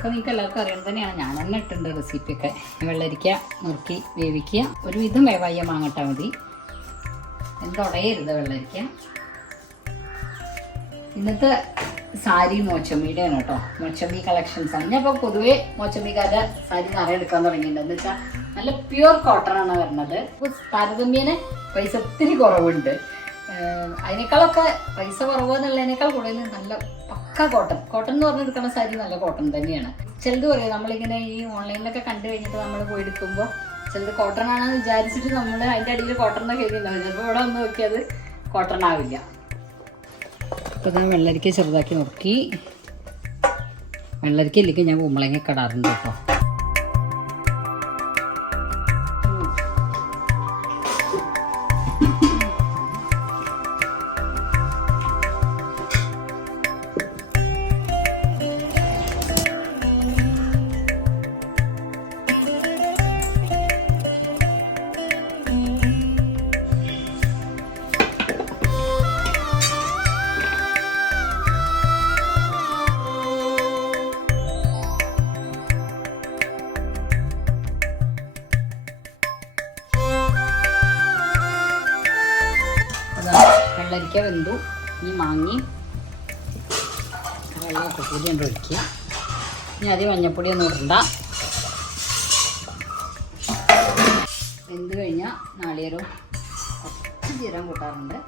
ഇതൊക്കെ നിങ്ങൾക്ക് എല്ലാവർക്കും അറിയാൻ തന്നെയാണ്. ഞാൻ തന്നെ ഇട്ടുണ്ട് റെസിപ്പിയൊക്കെ. വെള്ളരിക്ക നുറുക്കി വേവിക്കുക. ഒരു വിധം വേവായ മാങ്ങട്ടാൽ മതി. എന്തുടയരുത് വെള്ളരിക്ക. ഇന്നത്തെ സാരി മോച്ചമ്മിയുടെയാണ് കേട്ടോ. മോച്ചമ്മി കളക്ഷൻസ് ആണ്. ഞാൻ ഇപ്പോൾ പൊതുവേ മോച്ചമ്മിക്കാരുടെ സാരി നിറയെ എടുക്കാൻ തുടങ്ങിയിട്ടുണ്ട്. എന്ന് വെച്ചാൽ നല്ല പ്യുവർ കോട്ടൺ ആണ് വരുന്നത്. താരതമ്യേന പൈസ ഒത്തിരി കുറവുണ്ട്. അതിനേക്കാളൊക്കെ പൈസ കുറവ് എന്നുള്ളതിനേക്കാൾ കൂടുതൽ നല്ല പക്ക കോട്ടൺ എന്ന് പറഞ്ഞെടുക്കുന്ന സാരി നല്ല കോട്ടൺ തന്നെയാണ്. ചിലത് പറയാം നമ്മളിങ്ങനെ ഈ ഓൺലൈനിലൊക്കെ കണ്ടു കഴിഞ്ഞിട്ട് നമ്മൾ പോയി എടുക്കുമ്പോൾ ചിലത് കോട്ടൺ ആണെന്ന് വിചാരിച്ചിട്ട് നമ്മൾ അതിൻ്റെ അടിയിൽ കോട്ടൺ എന്നൊക്കെ എഴുതിയിട്ടുണ്ടാവും. ചിലപ്പോൾ ഇവിടെ വന്ന് നോക്കിയത് കോട്ടൺ ആവില്ല. അപ്പോൾ ഞാൻ വെള്ളരിക്ക ചെറുതാക്കി നുറുക്കി. വെള്ളരിക്കയിലേക്ക് ഞാൻ കുമ്പളങ്ങ ഇടാറുണ്ട് കേട്ടോ. വെള്ളരിക്ക വെന്തു. ഈ മാങ്ങി വെള്ളമൊക്കെ കൂടി കൊണ്ട് ഒഴിക്കുക. ഇനി ആദ്യം മഞ്ഞപ്പൊടി ഒന്നും ഇടണ്ട. വെന്ത് കഴിഞ്ഞാൽ നാളികേരവും കുറച്ച് ജീരകം കൂട്ടാറുണ്ട്.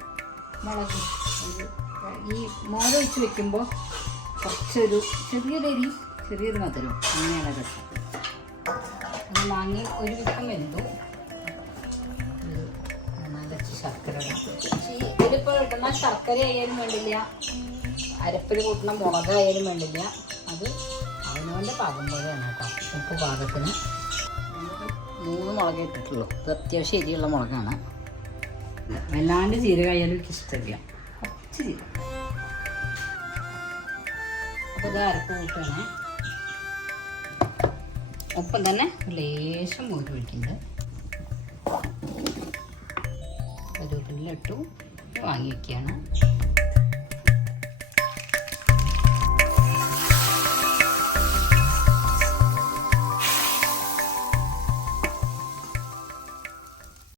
മുളക് ഈ മുളക് ഒഴിച്ച് വെക്കുമ്പോൾ കുറച്ചൊരു ചെറിയൊരു മധുരം. അങ്ങനെയാണ് രസം. അത് മാങ്ങി ഒരു വിധം വെന്തു. ശർക്കര ഇതിലിപ്പോൾ ഇടുന്ന ശർക്കര ആയാലും വേണ്ടില്ല, അരപ്പിൽ കൂട്ടുന്ന മുളകായാലും വേണ്ടില്ല. അത് അവനവൻ്റെ പാകം പോലെയാണ് കേട്ടോ. ഉപ്പ് പാകത്തിന് 3 മുളക് ഇട്ടിട്ടുള്ളൂ. ഇത് അത്യാവശ്യം എരിയുള്ള മുളകാണ്. വല്ലാണ്ട് ജീരകമായാലും എനിക്ക് ഇഷ്ടമില്ല. കുറച്ച് ജീരകം. അപ്പോൾ ഇത് അരപ്പ് കൂട്ടുകയാണ്. ഒപ്പം തന്നെ ലേശം മോര് ഒഴിക്കുന്നത്. കരുവേപ്പില ഇട്ടു വാങ്ങി വയ്ക്കുകയാണ്.